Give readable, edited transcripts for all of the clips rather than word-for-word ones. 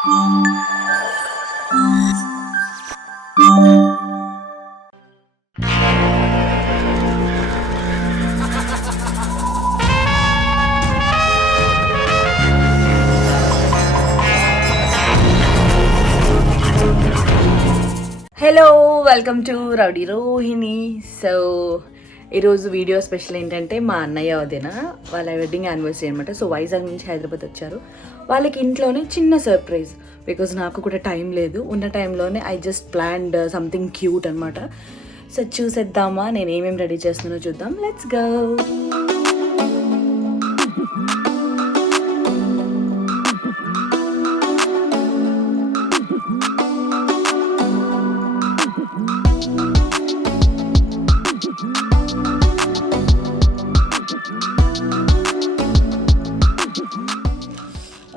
Hello welcome to rowdy Rohini. So ఈరోజు video special ఏంటంటే మా అన్నయ్య వదిన వాళ్ళ వెడ్డింగ్ యానివర్సరీ అనమాట. సో వైజాగ్ నుంచి హైదరాబాద్ వచ్చారు. వాళ్ళకి ఇంట్లోనే చిన్న సర్ప్రైజ్, బికాజ్ నాకు కూడా టైం లేదు. ఉన్న టైంలోనే I just planned something cute అనమాట. సో చూసేద్దామా నేను ఏమేమి రెడీ చేస్తున్నానో చూద్దాం. Let's go.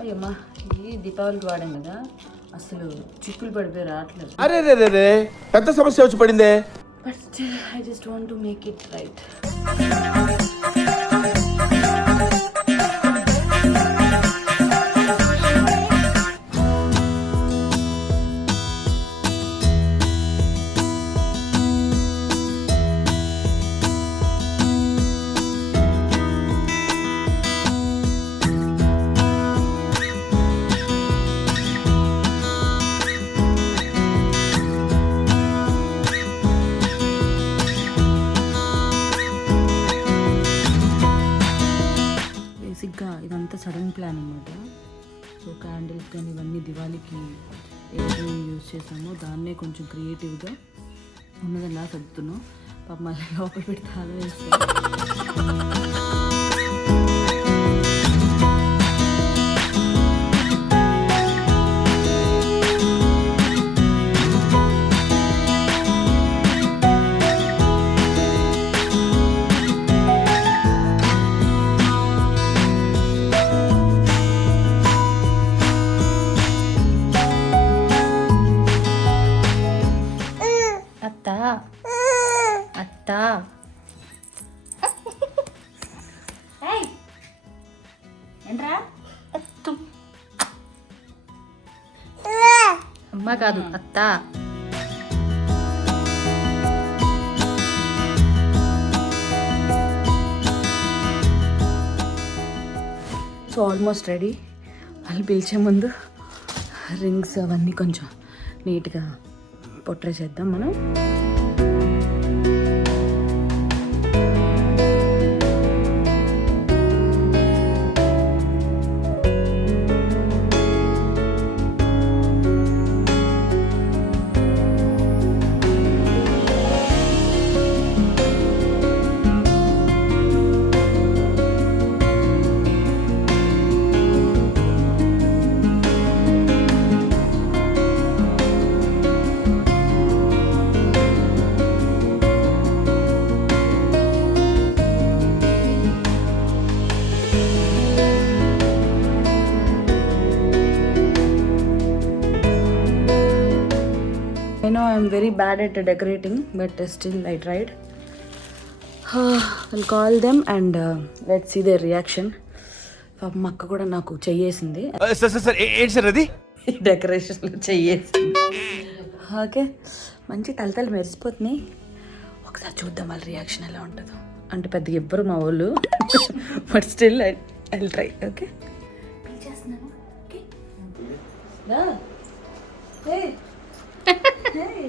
అయ్యమ్మా, ఇది దీపావళికి వాడాం కదా, అసలు చిక్కులు పడిపోయి రావట్లేదు. అరే రే రే రే, పెద్ద సమస్య వచ్చి పడిందే. But still I just want to make it right. బేసిక్గా ఇదంతా సడన్ ప్లాన్ అనమాట. సో క్యాండిల్స్ కానీ ఇవన్నీ దివాళీకి ఏదైతే యూజ్ చేసామో దాన్నే కొంచెం క్రియేటివ్గా ఉన్నదలా సర్దుతున్నాం. పాప మళ్ళీ లోపల పెట్టి తాళం వేస్తాం. అత్తా ఏంట్రా? అమ్మ కాదు, అత్తా. So almost ready. వాళ్ళు పిలిచే ముందు రింగ్స్ అవన్నీ కొంచెం నీట్గా పొట్రే చేద్దాం మనం. I know I'm very bad at decorating, but still I tried. I'll call them and let's see their reaction. పాపం అక్క కూడా నాకు చెయ్యేసింది డెకరేషన్లో చెయ్యేసింది. ఓకే, మంచి తలతలు మెరిసిపోతున్నాయి. ఒకసారి చూద్దాం వాళ్ళ రియాక్షన్ ఎలా ఉంటుందో. అంటే పెద్దగా ఎవ్వరు మా వాళ్ళు, but still I try. Okay, పిలిచేస్తున్నాను. Okay, Hey.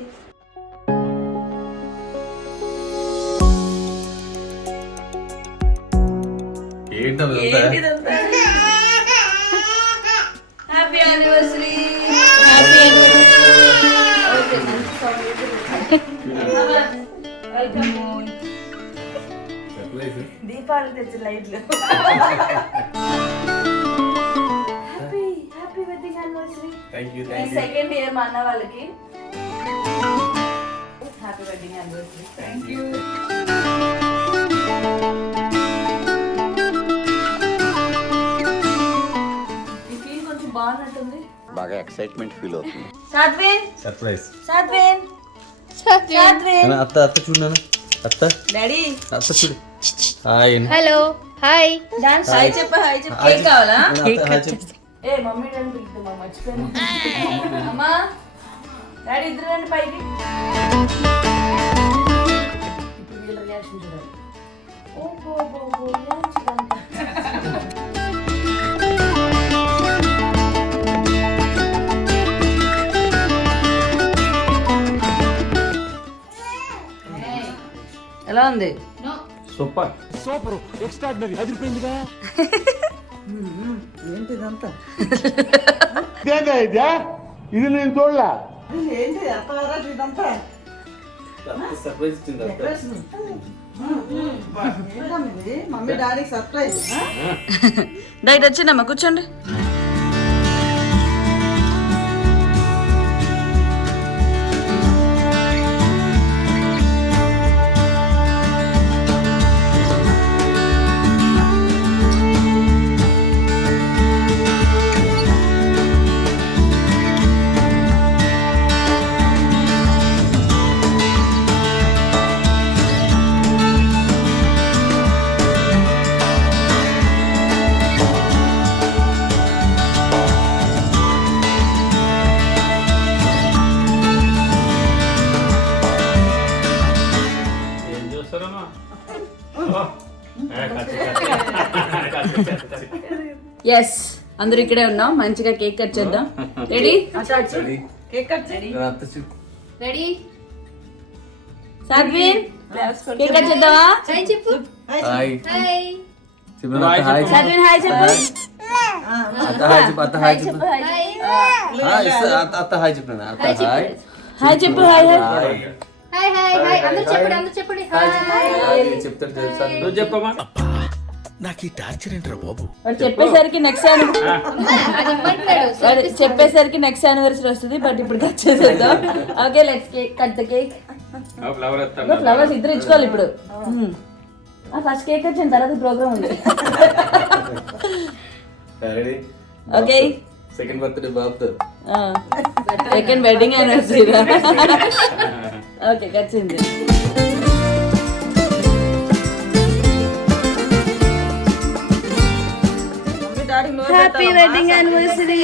Happy anniversary. Happy anniversary. Okay, welcome. దీపాలు తెచ్చి లైట్లు. Happy wedding anniversary. Thank you. Second year మా అన్న వాళ్ళకి. Happy wedding anniversary. థాంక్యూ. ఈ ఫీల్ కొంచెం బాగున్నట్టుంది. బాగా ఎక్సైట్మెంట్ ఫీల్ అవుతుంది. సాద్విన్ సర్ప్రైజ్. సాద్విన్ అత్త చూడనా? అత్త డాడీ అత్త చూడు. Hi. Hello hi. Dance hi చెప్పు. హాయ్ చెప్పు. కేక్ కావాలా? ఏ మమ్మీ డాడీ పిలుద్దామా మర్చిపోయాను అమ్మా డాడీ ఇద్దరు రండి పైకి ఇప్పుడు వీళ్ళ రియాక్షన్ చూడాలి ఎలా ఉంది సూపర్ ఏంటి ఇదంతా ఇది నేను చూడలా ఏంటి అత్త వెరైటీ ఇదంతా సర్ప్రైజ్ ఇచ్చింది ఏంటమ్మిది మమ్మీ డాడీకి సర్ప్రైజ్ డైట్ వచ్చిందమ్మా కూర్చోండి ఎస్ అందరూ ఇక్కడే ఉన్నాం మంచిగా కేక్ కట్ చేద్దాం రెడీ కేక్ కట్ చేయి రెడీ సాధ్విన్ కేక్ కట్ చేద్దామా హాయ్ చెప్పు హాయ్ హాయ్ సాధ్విన్ హాయ్ చెప్పు అత్త హాయ్ చెప్పు అత్త హాయ్ చెప్పు హాయ్ అత్త హాయ్ చెప్పు అత్త హాయ్ హాయ్ చెప్పు hi hi hi hi hi అందరూ చెప్పండి హాయ్ చెప్తాను తెలుసా నువ్వు చెప్పమ్మా నాకు ఈ టార్చర్ ఏంట్రా బాబు వాడు చెప్పేసరికి నెక్స్ట్ వాడు చెప్పేసరికి నెక్స్ట్ యానివర్సరీ వస్తుంది బట్ ఇప్పుడు కట్ చేసేద్దాం okay let's cake cut the cake flower ఎత్తాం ఫ్లవర్స్ ఇద్దరు ఇచ్చుకోవాలి ఇప్పుడు ఫస్ట్ కేక్ వచ్చిన తర్వాత ప్రోగ్రామ్ ఉంది రెడీ ఓకే సెకండ్ బర్త్డే బాబుతో సెకండ్ వెడ్డింగ్ యానివర్సరీ ఓకే కచ్చింది మమ్మీ డాడీకి నోరు హ్యాపీ వెడ్డింగ్ యానివర్సరీ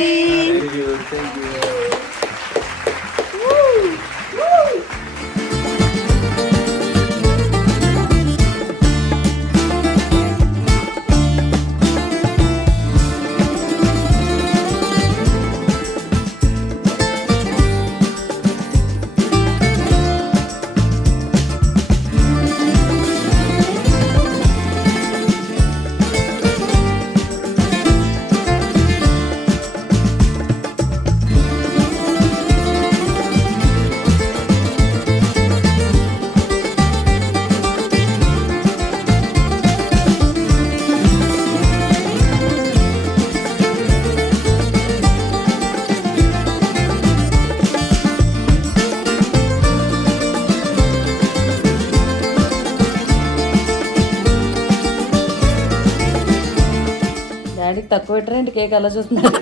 డాడీకి తక్కువ పెట్టరండి కేక్ అలా చూస్తున్నారు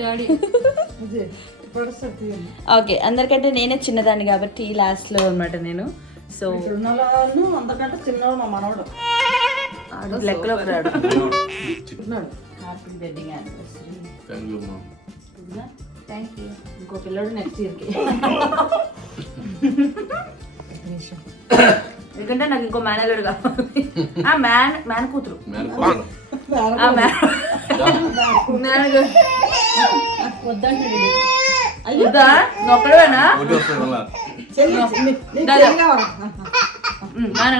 డాడీ ఇప్పుడు వస్తుంది తీయండి. ఓకే అందరికంటే నేనే చిన్నదాన్ని కాబట్టి లాస్ట్లో అనమాట నేను సో ఇక్కడ ఉన్న వాళ్ళు అంతకంటే చిన్నవాడు మా మనవడు లెక్కలోకి రాడు చిన్నాడు. Happy wedding anniversary thank you ఇంకో పిల్లడు నెక్స్ట్ ఇయర్కి ఎందుకంటే నాకు ఇంకో మేనల్లుడు కావాలి మ్యాన్ కూతురు అయ్యుదా ఒక్కడేనా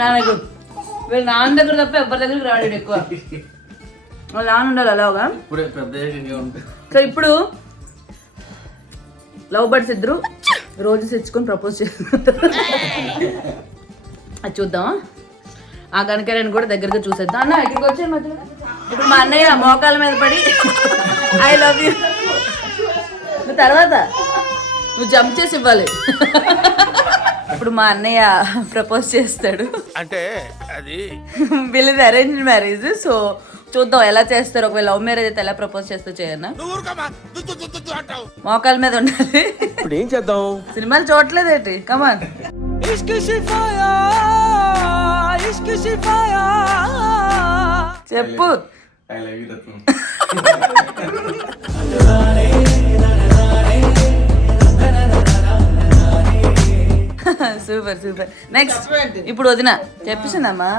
నాన్నకు వీళ్ళు నాన్న దగ్గర తప్ప ఎవరి దగ్గరికి రాడు ఎక్కువ వాళ్ళ నాన్న ఉండాలి అలాగా సో ఇప్పుడు లవ్ బర్డ్స్ ఇద్దరు రోజు తెచ్చుకొని ప్రపోజ్ చేస్తున్నారు అది చూద్దాం ఆ కనకరాన్ని కూడా దగ్గరగా చూసేద్దాం అన్న ఇక్కడికి వచ్చే మధ్యలో ఇప్పుడు మా అన్నయ్య మోకాల మీద పడి ఐ లవ్ యూ తర్వాత నువ్వు జంప్ చేసి ఇవ్వాలి ఇప్పుడు మా అన్నయ్య ప్రపోజ్ చేస్తాడు అంటే అది వీళ్ళది అరేంజ్ మ్యారేజ్ సో చూద్దాం ఎలా చేస్తారు ఒకవేళ లవ్ మ్యారేజ్ అయితే ఎలా ప్రపోజ్ చేస్తా చేయన్నా మోకాల మీద ఉండాలి ఇప్పుడు ఏం చేద్దాం సినిమాలు చూడట్లేదు ఏంటి కమాన్ చెప్పు I love you Ratnam. Super super. Next ఇప్పుడు వదిన చెప్పేసిందమ్మా,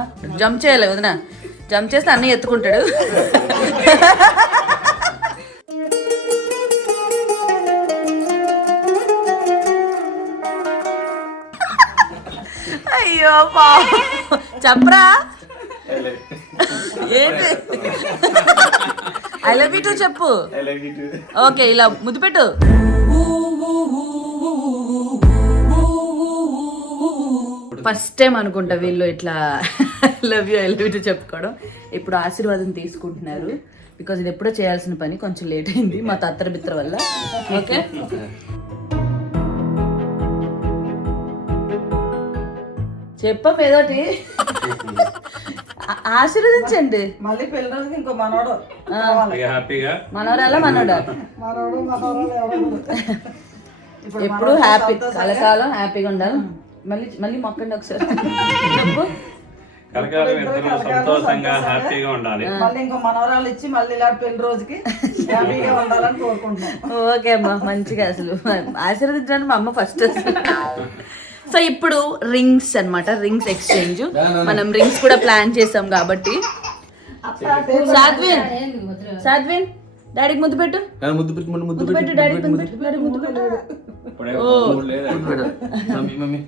జంప్ చేయాలి వదిన, జంప్ చేస్తే అన్నీ ఎత్తుకుంటాడు. అయ్యో పా చెప్పరా ఏంటి, ఐ లవ్ యూ టూ చెప్పు. I love you two. Okay ఇలా ముద్దు పెట్టు. ఫస్ట్ టైం అనుకుంటా వీళ్ళు ఇట్లా ఐ లవ్ యూ టూ చెప్పుకోవడం. ఇప్పుడు ఆశీర్వాదం తీసుకుంటున్నారు, బికాజ్ ఇది ఎప్పుడో చేయాల్సిన పని, కొంచెం లేట్ అయింది మా తత్తర బిత్తర వల్ల. ఓకే చెప్పం ఏదోటి ఆశీర్వదించండి. మళ్ళీ పెళ్లి రోజుకి ఇంకో మనోడు హ్యాపీగా మనవరాలా మనోడా మనోరాలు ఎవరు ఎప్పుడు హ్యాపీ కలకాలం హ్యాపీగా ఉండాలి. మళ్ళీ మళ్ళీ మొక్కండి ఒకసారి చెప్పు. కలకాలం ఇద్దరు సంతోషంగా హ్యాపీగా ఉండాలి. మళ్ళీ ఇంకో మనవరాలు ఇచ్చి మళ్ళీ ఇలా పెళ్లి రోజుకి హ్యాపీగా ఉండాలని కోరుకుంటున్నాం. ఓకే అమ్మా మంచిగా అసలు ఆశీర్వదించండి మా అమ్మ ఫస్ట్. సో ఇప్పుడు రింగ్స్ అన్నమాట, రింగ్స్ ఎక్స్చేంజ్. మనం రింగ్స్ కూడా ప్లాన్ చేసాం కాబట్టి. సాధ్విన్ సాధ్విన్ డాడీకి ముద్దు పెట్టు, ముద్దు పెట్టి ముద్దు పెట్టు డాడీకి ముద్దు పెట్టు, డాడీకి ముద్దు పెట్టు.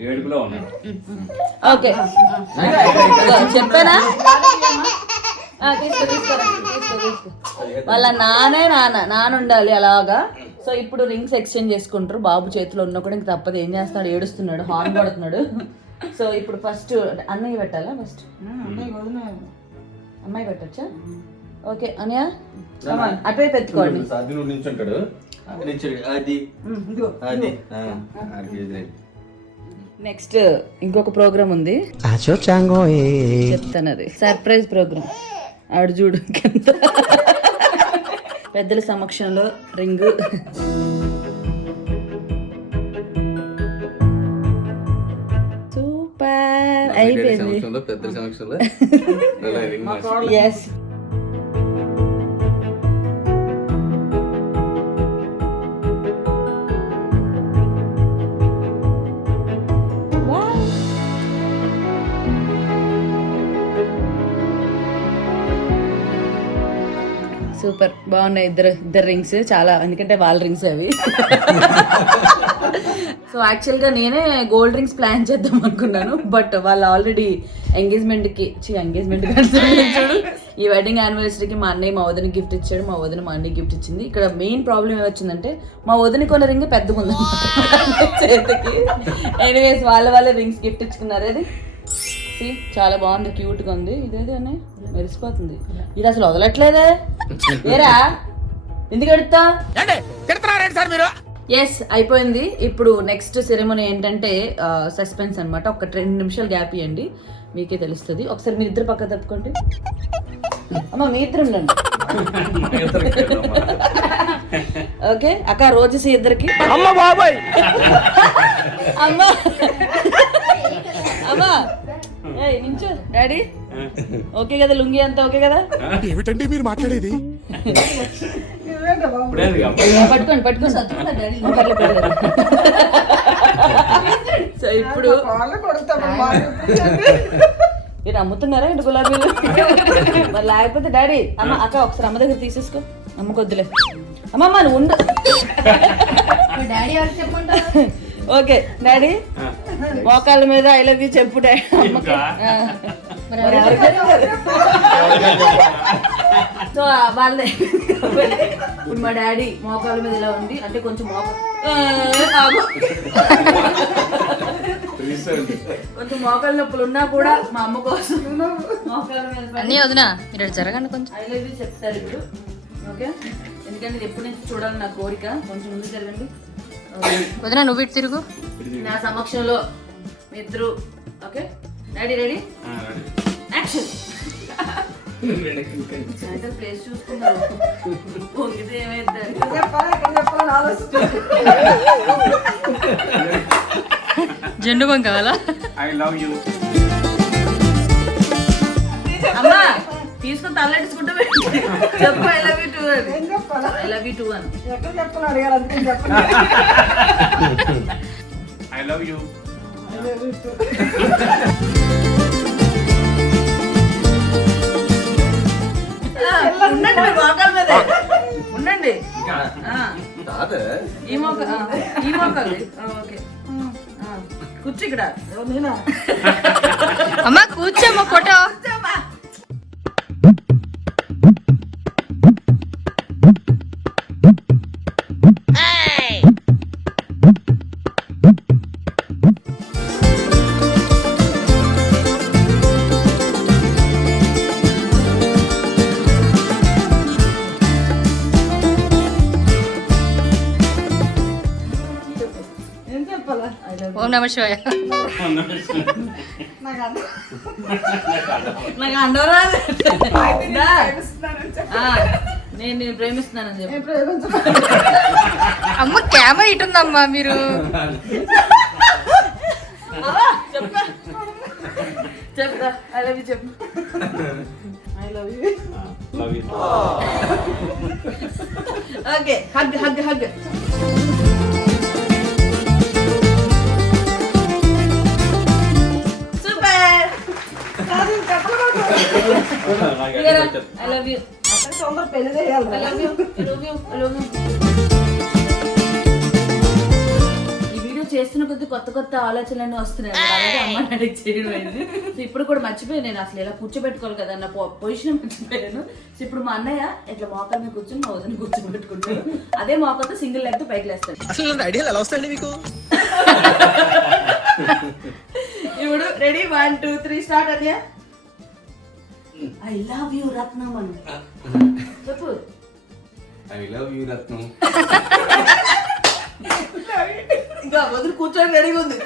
ఏడుపులో ఉన్నాడు. ఓకే చెప్పానా, తీసుకో తీసుకోరా తీసుకో తీసుకో. వాళ్ళ నాన్న ఉండాలి అలాగా. సో ఇప్పుడు రింగ్స్ ఎక్స్చేంజ్ చేసుకుంటారు. బాబు చేతిలో ఉన్నా కూడా ఇంక తప్పదు, ఏం చేస్తున్నాడు, ఏడుస్తున్నాడు, హార్న్ పడుతున్నాడు. సో ఇప్పుడు ఫస్ట్ అన్నయ్య పెట్టాలా, ఫస్ట్ అమ్మాయి పెట్టచ్చా? ఓకే అన్నయ్య అటువైపు ఎత్తుకోండి. నించుంటాడు అది అది. నెక్స్ట్ ఇంకొక ప్రోగ్రామ్ ఉంది చెప్తాను, అది సర్ప్రైజ్ ప్రోగ్రామ్. ఆవిడ చూడు కింద పెద్దల సమక్షంలో రింగు. సూపర్ అయిపోయింది. పెద్ద సమక్షంలో ఎస్ సూపర్ బాగున్నాయి. ఇద్దరు రింగ్స్ చాలా, ఎందుకంటే వాళ్ళ రింగ్స్ అవి. సో యాక్చువల్గా నేనే గోల్డ్ రింగ్స్ ప్లాన్ చేద్దాం అనుకున్నాను, బట్ వాళ్ళు ఆల్రెడీ ఎంగేజ్మెంట్కి చూడు ఈ వెడ్డింగ్ యానివర్సరీకి మా అన్నయ్య మా వదిన గిఫ్ట్ ఇచ్చాడు, మా వదిన మా అన్నయ్య గిఫ్ట్ ఇచ్చింది. ఇక్కడ మెయిన్ ప్రాబ్లం ఏమొచ్చిందంటే మా వదిన కొన్న రింగ్ పెద్దగా ఉంది చేతికి. ఎనీవేస్ వాళ్ళే రింగ్స్ గిఫ్ట్ ఇచ్చుకున్నారు. అది చాలా బాగుంది, క్యూట్గా ఉంది. ఇదేది అన్నయ్య మెరిసిపోతుంది. ఇది అసలు వదలట్లేదే ఏరా, ఎందుకు ఎడుతా? ఎస్ అయిపోయింది. ఇప్పుడు నెక్స్ట్ సెరెమనీ ఏంటంటే సస్పెన్స్ అనమాట. ఒక 2 నిమిషాలు గ్యాప్ ఇవ్వండి, మీకే తెలుస్తుంది. ఒకసారి మీ ఇద్దరు పక్క తప్పుకోండి. అమ్మ మీ ఇద్దరు ఉండండి. ఓకే అక్క రోజెస్ ఇద్దరికి. అమ్మా అమ్మా నించు డాడీ. ఓకే కదా, లుంగి అంతా ఓకే కదా? ఏమిటండి మీరు మాట్లాడేది? పట్టుకోండి సో ఇప్పుడు మీరు అమ్ముతున్నారా ఏంటి గులాబీలు? మరి లేకపోతే డాడీ అమ్మ అక్క ఒకసారి అమ్మ దగ్గర తీసేసుకో. అమ్మ కొద్దులే అమ్మమ్మ నువ్వు ఉండు. డాడీ ఎవరికి చెప్పంటారు? ఓకే డాడీ మోకాళ్ళ మీద ఐ లవ్ యూ చెప్పు డాడీ అమ్మకి. సో వాళ్ళే ఇప్పుడు మా డాడీ మోకాళ్ళ మీద ఇలా ఉంది, అంటే కొంచెం కొంచెం మోకాళ్ళ నొప్పులు ఉన్నా కూడా మా అమ్మ కోసం మోకాళ్ళ మీద అన్నీ వదినా మీరు జరగండి కొంచెం. ఐ లవ్ యూ చెప్తారు ఇప్పుడు. ఓకే ఎందుకంటే ఎప్పటి నుంచి చూడాలి నా కోరిక. కొంచెం ముందు జరగండి వదినా, నువ్వు ఇటు తిరుగు. నా సమక్షంలో మీ ఇద్దరు. Okay ready ready action. Place చూసుకున్నారు పొంగితే ఏమైంది జెండు బాం కావాలా? I love you. అమ్మా తీసుకొని తలెట్టుకుంటూ చెప్పు ఐ లవ్ యూ టూ అని. ఏం చెప్పాలా ఐ లవ్ యూ టూ అని. ఎక్కడ చెప్పాలి అడిగారు అందుకే చెప్పండి ఐ లవ్ యూ. ఉండండి మీరు మోకాల మీద ఉండండి. కాదే ఈ మోకాలు ఓకే. కూర్చో ఇక్కడ. నేనా అమ్మ కూర్చోమ్మ ఫోటో. ఏం చెప్పాలా ఓం నమః శివాయ. నాకు అండవరా నేను ప్రేమిస్తున్నానని చెప్పి. అమ్మ కెమెరా ఇటుందమ్మా మీరు. చెప్తా ఐ లవ్ యూ చెప్పు. I love you love you. Okay hug hug hug. Super. I love you. తొందర పెళ్లి చేయాలి I love you. I love you. I love you. ఈ వీడియో చేస్తున్న కొద్ది కొత్త కొత్త ఆలోచనలన్నీ వస్తున్నాయి. అలాగే అమ్మని అడిగి చేయడం అయింది. సో ఇప్పుడు కూడా మర్చిపోయాను నేను అసలు ఇలా కూర్చోబెట్టుకోవాలి కదా నా పొజిషన్ మర్చిపోయాను. సో ఇప్పుడు మా అన్నయ్య ఇట్లా మోకాల మీద కూర్చొని మా వదిన కూర్చోబెట్టుకుంటాడు. అదే మోకాలతో సింగిల్ లెగ్ తో పైకి లేస్తాడు. అసలు ఐడియాలు ఎలా వస్తాయండి మీకు? ఇప్పుడు రెడీ 1 2 3 స్టార్ట్ అన్నయ్య. ఐ లవ్ యూ రత్నం అని చెప్పు. ఐ లవ్ యూ రత్నం. ఇంకా వదిలి కూర్చొని రెడీగా ఉంది.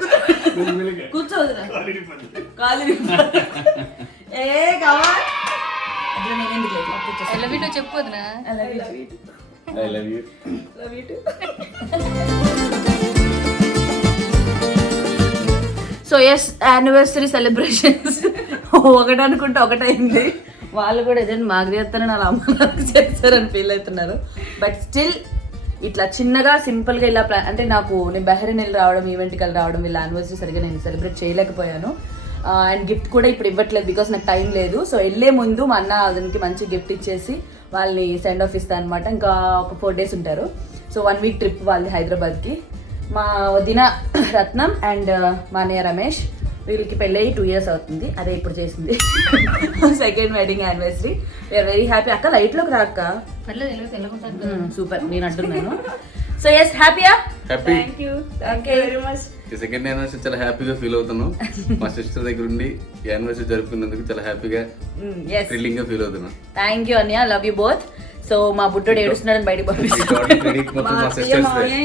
కూర్చో వదిన. కాలి ఏ కావా నేను ఎందుకు ఐ లవ్ యూ టూ చెప్పు వదినా. I love you. Love you. So yes anniversary celebrations ఒకటి అనుకుంటే ఒకటైంది. వాళ్ళు కూడా ఏదైనా మాకు చేస్తారని వాళ్ళ అమ్మ చేస్తారని ఫీల్ అవుతున్నారు. బట్ స్టిల్ ఇట్లా చిన్నగా సింపుల్గా ఇలా అంటే నేను బహ్రెయిన్ వెళ్ళి రావడం, ఈవెంట్కి వెళ్ళి రావడం, వీళ్ళ యానివర్సరీ సరిగ్గా నేను సెలబ్రేట్ చేయలేకపోయాను. అండ్ గిఫ్ట్ కూడా ఇప్పుడు ఇవ్వట్లేదు బికాస్ నాకు టైం లేదు. సో వెళ్ళే ముందు మా అన్న అతనికి మంచి గిఫ్ట్ ఇచ్చేసి వాళ్ళని సెండ్ ఆఫ్ ఇస్తాను అనమాట. ఇంకా ఒక 4 days ఉంటారు. సో 1 week ట్రిప్ వాళ్ళది హైదరాబాద్కి. మా వదిన రత్నం అండ్ మా అన్నయ్య రమేష్ వీళ్ళకి పెళ్ళయి 2 years అవుతుంది. అదే ఇప్పుడు చేసింది second wedding anniversary. We are very happy. అక్క లైట్లోకి రాక్క. సూపర్ నేను అంటున్నాను. సో ఎస్ హ్యాపీయా? Happy. Thank you very much. ఈ సెకండ్ యానివర్సరీ చాలా హ్యాపీగా ఫీల్ అవుతున్నాను. మా సిస్టర్ దగ్గర ఉండి యానివర్సరీ జరుపుకున్నందుకు చాలా హ్యాపీగా థ్రిల్లింగ్ గా ఫీల్ అవుతున్నాను. థ్యాంక్ యూ అన్నయ్య. Love you both. సో మా బుడ్డోడు ఏడుస్తున్నాడని బయటకు పంపిస్తాను.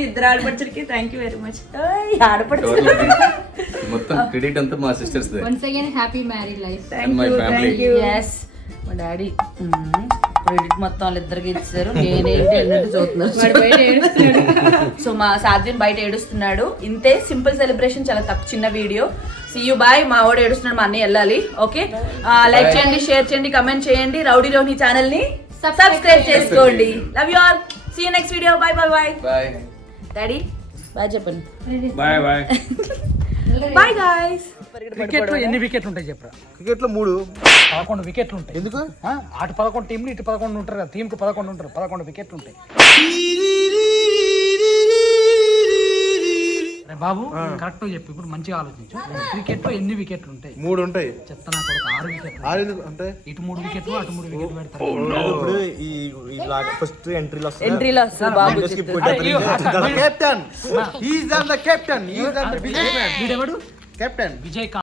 ఇద్దరు ఆడపడుచులకి థ్యాంక్ యూ వెరీ మచ్. ఆడపడుచు మొత్తం క్రెడిట్ అంతా మా సిస్టర్స్ దే. Once again happy married life. Thank you. Yes మా డాడీ క్రెడిట్ మొత్తం వాళ్ళిద్దరికి ఇచ్చారు. నేనేంటి అన్నట్టు చూస్తున్నారు. సో మా సాధ్యం బయట ఏడుస్తున్నాడు. ఇంతే సింపుల్ సెలబ్రేషన్, చాలా తక్కువ చిన్న వీడియో. See you bye. మా వాడు ఏడుస్తున్నాడు, మా అన్నయ్య వెళ్ళాలి. ఓకే లైక్ చేయండి, షేర్ చేయండి, కమెంట్ చేయండి. రౌడీ రోహిణి ఛానల్ ని సబ్స్క్రైబ్ చేసుకోండి. Love you all. See you next video. Bye bye bye. Bye daddy bye చెప్పండి. Bye bye. Bye guys. క్రికెట్లో ఎన్ని వికెట్లు ఉంటాయి చెప్పరా? క్రికెట్లో 3 11 వికెట్లు ఉంటాయి. ఎందుకు? అటు 11 టీంలు ఇటు 11 ఉంటారు కదా. టీంకి 11 ఉంటారు. 11 వికెట్లు ఉంటాయి. అరే బాబు కరెక్ట్ చెప్పు. ఇప్పుడు మంచిగా ఆలోచించు. క్రికెట్లో ఎన్ని వికెట్లు ఉంటాయి? 3 ఉంటాయి. చెత్త నాకు 6 వికెట్లు. 6 అంటే ఇటు 3 వికెట్లు అటు 3 వికెట్లు పెడతారు. ఇప్పుడు ఈ ఫస్ట్ ఎంట్రీలో ఎంట్రీలో వస్తుంది బాబు. Captain he is the captain. He is the biggest man. వీడెవడు? కెప్టెన్ విజయ్